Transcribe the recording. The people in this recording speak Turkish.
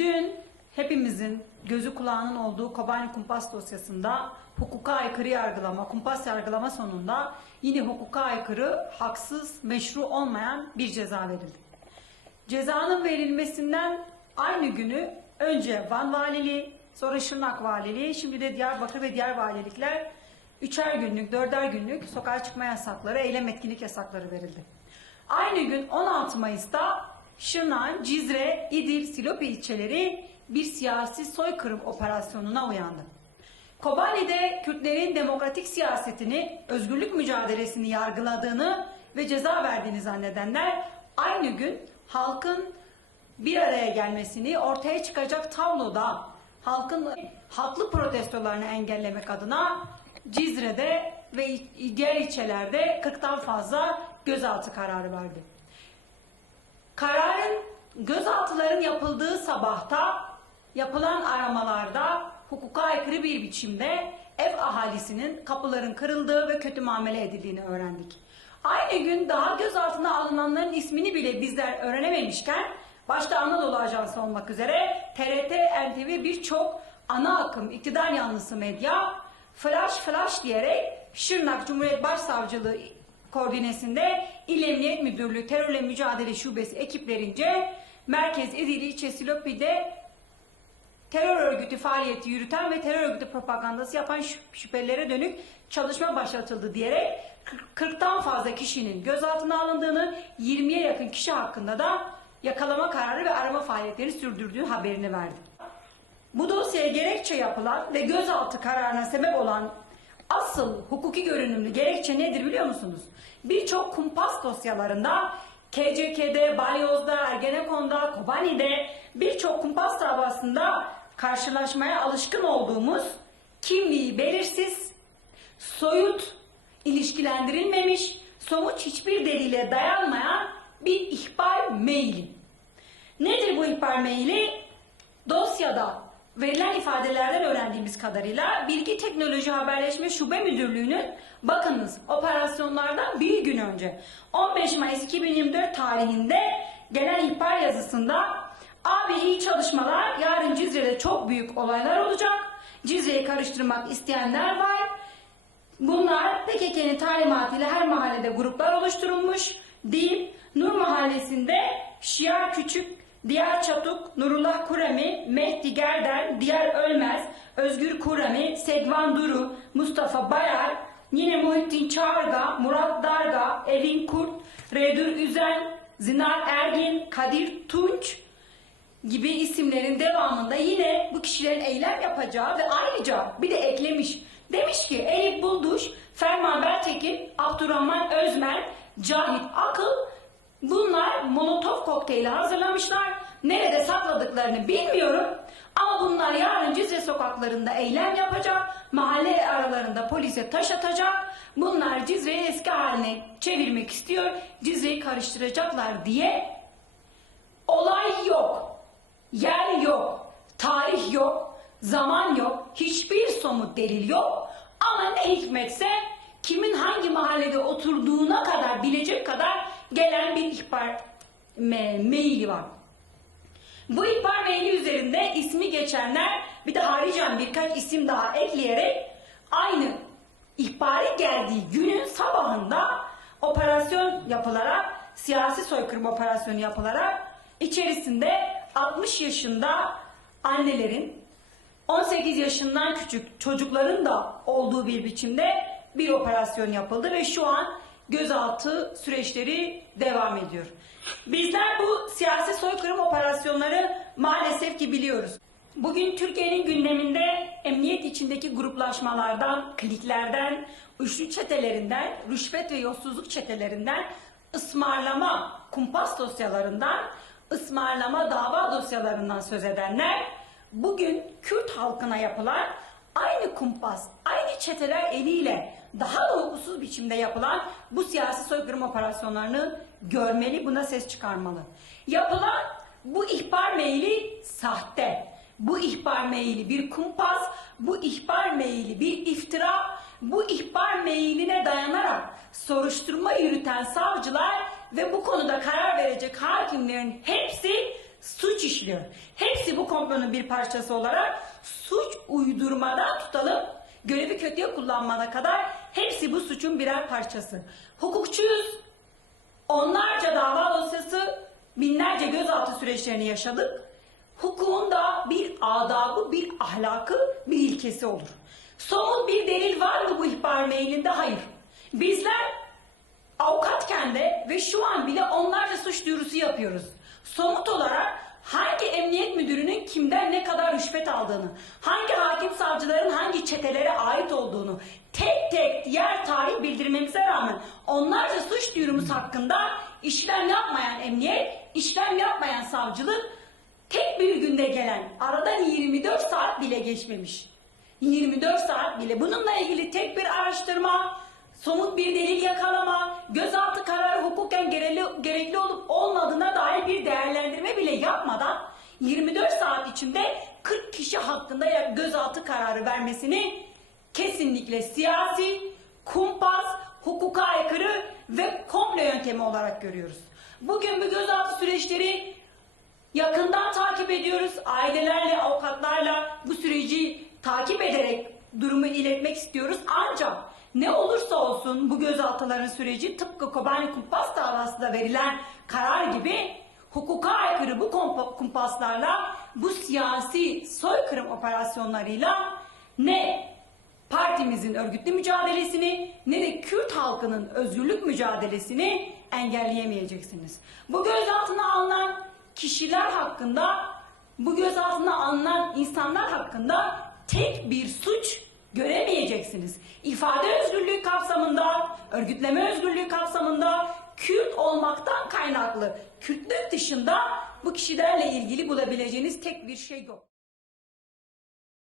Dün hepimizin gözü kulağının olduğu Kobani Kumpas dosyasında hukuka aykırı yargılama, kumpas yargılama sonunda yine hukuka aykırı, haksız, meşru olmayan bir ceza verildi. Cezanın verilmesinden aynı günü önce Van Valiliği, sonra Şırnak Valiliği, şimdi de Diyarbakır ve diğer valilikler üçer günlük, dörder günlük sokağa çıkma yasakları, eylem etkinlik yasakları verildi. Aynı gün 16 Mayıs'ta Şırnak, Cizre, İdil, Silopi ilçeleri bir siyasi soykırım operasyonuna uyandı. Kobani'de Kürtlerin demokratik siyasetini, özgürlük mücadelesini yargıladığını ve ceza verdiğini zannedenler aynı gün halkın bir araya gelmesini ortaya çıkacak tabloda halkın haklı protestolarını engellemek adına Cizre'de ve diğer ilçelerde 40'tan fazla gözaltı kararı verdi. Kararın gözaltıların yapıldığı sabahta yapılan aramalarda hukuka aykırı bir biçimde ev ahalisinin kapıların kırıldığı ve kötü muamele edildiğini öğrendik. Aynı gün daha gözaltına alınanların ismini bile bizler öğrenememişken başta Anadolu Ajansı olmak üzere TRT, NTV birçok ana akım iktidar yanlısı medya flash flash diyerek Şırnak Cumhuriyet Başsavcılığı koordinesinde İl Emniyet Müdürlüğü Terörle Mücadele Şubesi ekiplerince Merkez İdili ilçe Silopi'de terör örgütü faaliyeti yürüten ve terör örgütü propagandası yapan şüp- şüphelilere dönük çalışma başlatıldı diyerek 40'tan fazla kişinin gözaltına alındığını, 20'ye yakın kişi hakkında da yakalama kararı ve arama faaliyetleri sürdürdüğü haberini verdi. Bu dosyaya gerekçe yapılan ve gözaltı kararına sebep olan asıl hukuki görünümlü gerekçe nedir biliyor musunuz? Birçok kumpas dosyalarında KCK'de, Balyoz'da, Ergenekon'da, Kobani'de birçok kumpas davasında karşılaşmaya alışkın olduğumuz kimliği belirsiz, soyut, ilişkilendirilmemiş, somut hiçbir delile dayanmayan bir ihbar maili. Nedir bu ihbar maili? Dosyada verilen ifadelerden öğrendiğimiz kadarıyla Bilgi Teknoloji Haberleşme Şube Müdürlüğü'nün bakınız operasyonlardan bir gün önce 15 Mayıs 2024 tarihinde gelen ihbar yazısında abi çalışmalar yarın Cizre'de çok büyük olaylar olacak. Cizre'yi karıştırmak isteyenler var. Bunlar PKK'nın talimatıyla her mahallede gruplar oluşturulmuş deyip Nur Mahallesi'nde Şiar Küçük, Diyar Çatuk, Nurullah Kurami, Mehdi Gerden, Diyar Ölmez, Özgür Kurami, Segvan Duru, Mustafa Bayar, yine Muhittin Çağırga, Murat Darga, Evin Kurt, Redur Üzen, Zinar Ergin, Kadir Tunç, gibi isimlerin devamında yine bu kişilerin eylem yapacağı ve ayrıca bir de eklemiş. Demiş ki Elif Bulduş, Ferman Bertekin, Abdurrahman Özmen, Cahit Akıl bunlar molotof kokteyli hazırlamışlar. Nerede sakladıklarını bilmiyorum. Ama bunlar yarın Cizre sokaklarında eylem yapacak. Mahalle aralarında polise taş atacak. Bunlar Cizre'yi eski haline çevirmek istiyor. Cizre'yi karıştıracaklar diye Olay yok. Yer yok. Tarih yok. Zaman yok. Hiçbir somut delil yok. Ama ne hikmetse kimin hangi mahallede oturduğuna kadar bilecek kadar gelen bir ihbar me- maili var. Bu ihbar maili üzerinde ismi geçenler bir de haricen birkaç isim daha ekleyerek aynı ihbari geldiği günün sabahında operasyon yapılarak siyasi soykırım operasyonu yapılarak içerisinde 60 yaşında annelerin 18 yaşından küçük çocukların da olduğu bir biçimde bir operasyon yapıldı ve şu an gözaltı süreçleri devam ediyor. Bizler bu siyasi soykırım operasyonları maalesef ki biliyoruz. Bugün Türkiye'nin gündeminde emniyet içindeki gruplaşmalardan, kliklerden, üçlü çetelerinden, rüşvet ve yolsuzluk çetelerinden, ısmarlama kumpas dosyalarından, ısmarlama dava dosyalarından söz edenler, bugün Kürt halkına yapılan aynı kumpas, aynı çeteler eliyle daha da hukuksuz biçimde yapılan bu siyasi soykırım operasyonlarını görmeli, buna ses çıkarmalı. Yapılan bu ihbar maili sahte. Bu ihbar maili bir kumpas, bu ihbar maili bir iftira, bu ihbar mailine dayanarak soruşturma yürüten savcılar ve bu konuda karar verecek hakimlerin hepsi suç işliyor. Hepsi bu komplonun bir parçası olarak suç uydurmadan tutalım görevi kötüye kullanmana kadar hepsi bu suçun birer parçası. Hukukçuyuz. Onlarca dava dosyası, binlerce gözaltı süreçlerini yaşadık. Hukukun da bir adabı, bir ahlakı, bir ilkesi olur. Somut bir delil var mı bu ihbar mailinde? Hayır. Bizler avukatken de ve şu an bile onlarca suç duyurusu yapıyoruz. Somut olarak hangi emniyet müdürünün kimden ne kadar rüşvet aldığını, hangi hakim savcıların hangi çetelere ait olduğunu tek tek yer tarih bildirmemize rağmen onlarca suç duyurumuz hakkında işlem yapmayan emniyet, işlem yapmayan savcılık tek bir günde gelen aradan 24 saat bile geçmemiş. 24 saat bile bununla ilgili tek bir araştırma, somut bir delil yakalama, gözaltı kararı hukuken gerekli, olup olmadığına dair yapmadan 24 saat içinde 40 kişi hakkında gözaltı kararı vermesini kesinlikle siyasi, kumpas, hukuka aykırı ve komplo yöntemi olarak görüyoruz. Bugün bu gözaltı süreçleri Yakından takip ediyoruz. Ailelerle, avukatlarla bu süreci takip ederek durumu iletmek istiyoruz. Ancak ne olursa olsun bu gözaltıların süreci tıpkı Kobani Kumpas davasında verilen karar gibi hukuka aykırı bu kumpaslarla, bu siyasi soykırım operasyonlarıyla ne partimizin örgütlü mücadelesini ne de Kürt halkının özgürlük mücadelesini engelleyemeyeceksiniz. Bu gözaltına alınan kişiler hakkında, bu gözaltına alınan insanlar hakkında tek bir suç göremeyeceksiniz. İfade özgürlüğü kapsamında, örgütleme özgürlüğü kapsamında Kürt olmaktan kaynaklı Kürtlük dışında bu kişilerle ilgili bulabileceğiniz tek bir şey yok.